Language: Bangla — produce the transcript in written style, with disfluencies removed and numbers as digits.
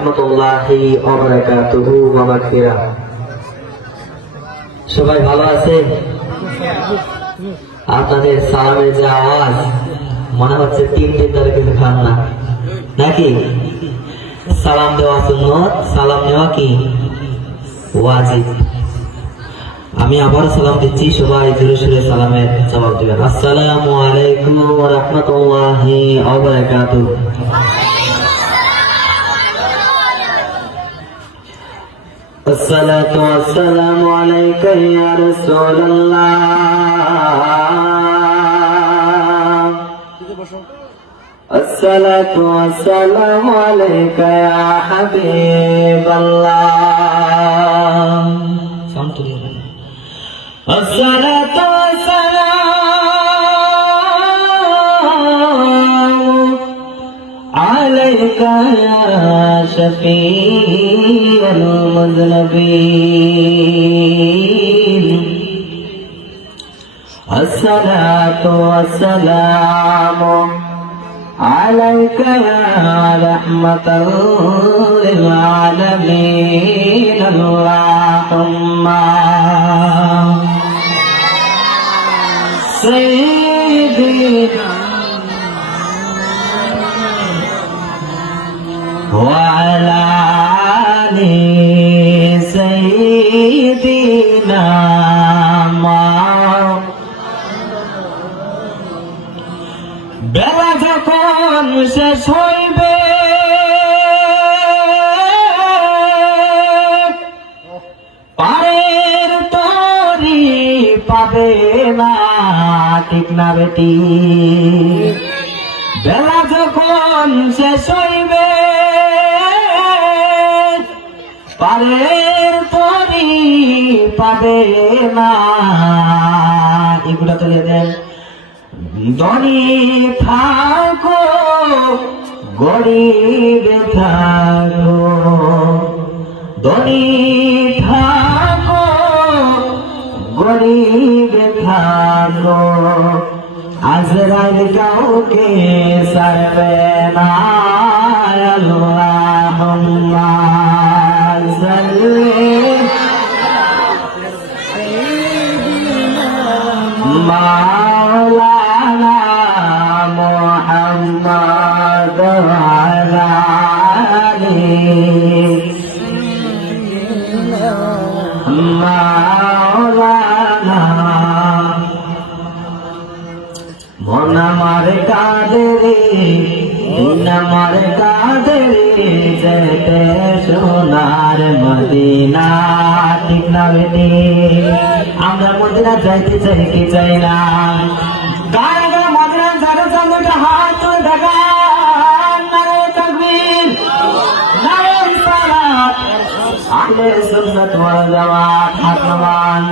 রাহমাতুল্লাহি ওয়া বারাকাতুহু ওয়া মাগফিরাহ। সবাই ভালো আছে? আপনাদের সালামের যে আওয়াজ মনে হচ্ছে 3 দিন ধরে কিছু খান না নাকি? সালাম দেওয়া সুন্নত, সালাম নেওয়া কি ওয়াজিব। আমি আবার সালাম দিচ্ছি, সবাই জোরে সোরে সালামের জবাব দিবেন। আসসালামু আলাইকুম ওয়া রাহমাতুল্লাহি ওয়া বারাকাতুহু। الصلاة والسلام عليك يا رسول الله. الصلاة والسلام عليك يا حبيب الله. الصلاة والسلام عليك يا شفيع المذنبين. الصلاة والسلام عليك يا رحمة للعالمين. اللهم سيدنا وعلى آل سيدنا বেলা যখন শেষ হইবে পারের তরি পাবে না, ঠিক না বেটি? বেলা যখন শেষ হইবে পারের তরি পাবে না। এগুলা তুলে দেন। ধনী থাকো গরিবে থাকো, ধনী থাকো গরিবে থাকো, আজরাইল কাউকে ছাড়বে না। আল্লাহুম্মা সাল্লি মাওলানা মুহাম্মদ ওয়া আলি মাওলানা। মন আমার কাঁদে রে, দিন আমার কাঁদে রে, যেতে সোনার মদিনা, ঠিক না বেটি? আমরা মদিনা যাইতে চাই কি চাই না? গায়ে গায়ে মদিনা যারা চাঁদটা হাত তুলে দেখান, নারে তাকবীর, নারে সালাত, আহলে সুন্নাত ওয়াল জামাত, হাত নামান।